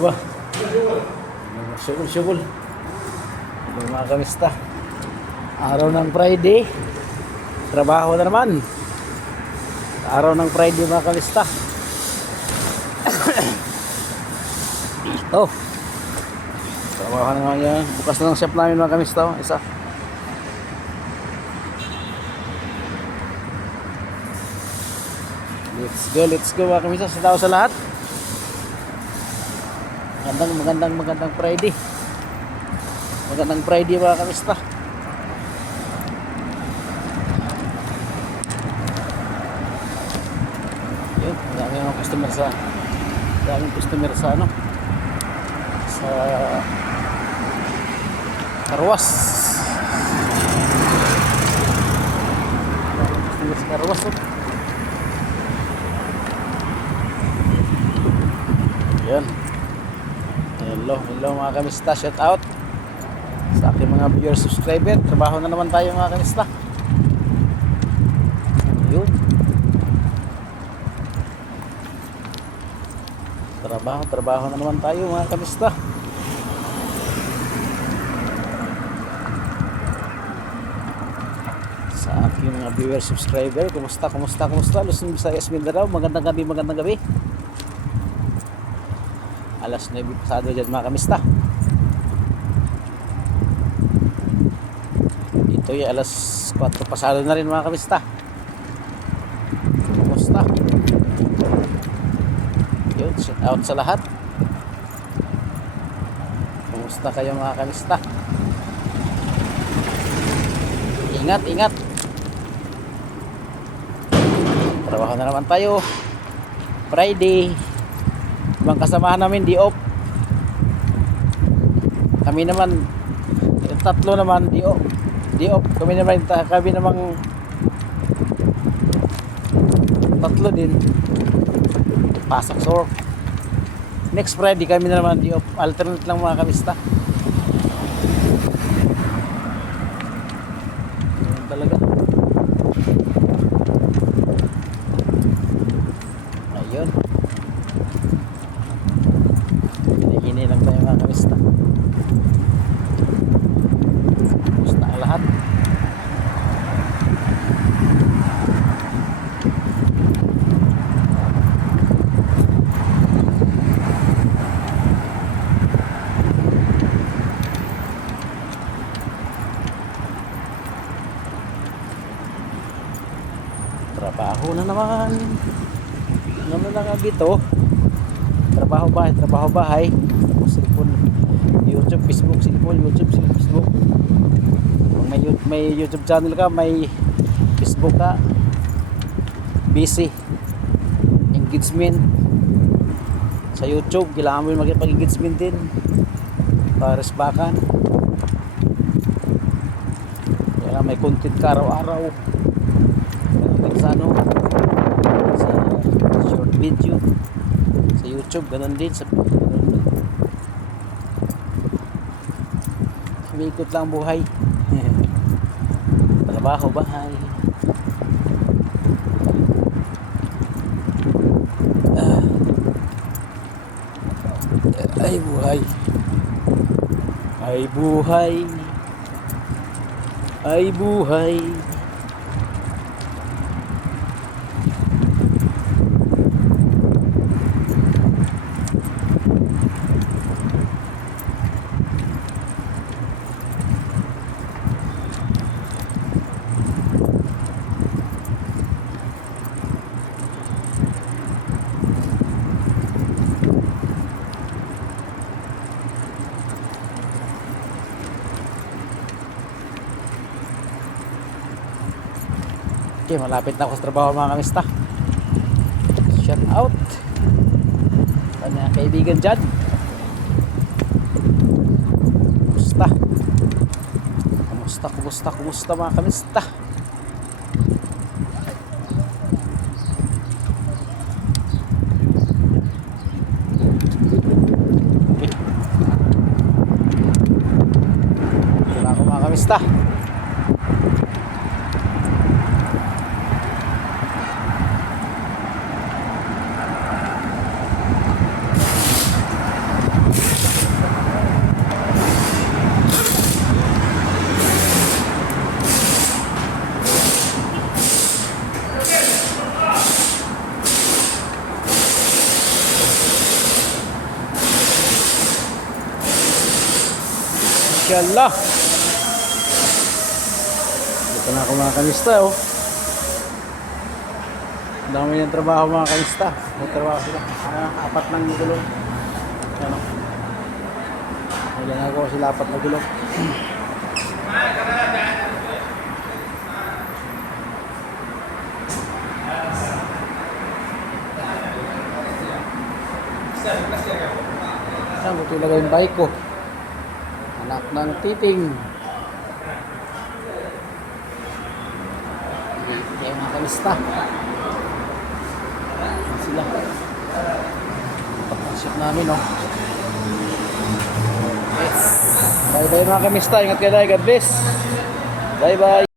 ba? Syukol-syukol. Ito mga kamista. Araw ng Friday. Trabaho na naman. Araw ng Friday mga kamista. Ito. Trabaho na naman yan. Bukas na ng shop namin mga kamista. Isa. Let's go mga kamista. Sa tao sa lahat. Magandang Friday. Magandang Friday mga kamista. Yun, daming customer sa ano, sa Karwas. Customer sa Karwas. Yan. Hello mga kamista, shout out sa aking mga viewers, subscriber. Trabaho na naman tayo mga kamista. Yun. Trabaho na naman tayo mga kamista. Sa aking mga viewers, subscriber, kumusta? Luzon, Visayas, Mindanao, magandang gabi. Alas 9 pasado dyan mga kamista. Ito yung alas 4 pasado na rin mga kamista. Kumusta? Yun, shout out sa lahat. Kumusta kayo mga kamista? Ingat. Trabaho na naman tayo. Friday. Ibang kasamahan namin di off. Kami naman tatlo naman di off. Kami namang tatlo din pasok sa work. Next Friday kami naman di off. Alternate lang mga kamista. Ganun talaga. Ayun. Hini lang tayo mga kamista. Gusto ang lahat. Trabaho na naman. Ano na nga dito? Trabaho bahay. Cellphone, YouTube, Facebook, cellphone, YouTube, Facebook. Kung may YouTube channel ka, may Facebook ka, busy. Engagement sa YouTube, kailangan mo yung magpag-engagement din para resbakan. Kailangan may content ka araw-araw. Sa ano, sa short video sa YouTube, ganun din umikot lang buhay. Trabaho, bahay. Ay buhay. Ay buhay. Okay, malapit na ako sa trabaho mga kamista. Shout out sa mga kaibigan dyan. Kumusta mga kamista? Ito na ako mga kamista. Mashallah. Dito na ako mga kamista, oh. Ang dami niyang trabaho mga kamista. May trabaho sila. Apat ng gulong. Ano? May ginagawa sila apat na gulong. Saan mo talaga yung bike ko? Anak ng titing. Kaya mga kamista. Sila. Pagpasok namin, no? Yes. Bye bye mga kamista. Ingat kayo. God bless. Bye bye.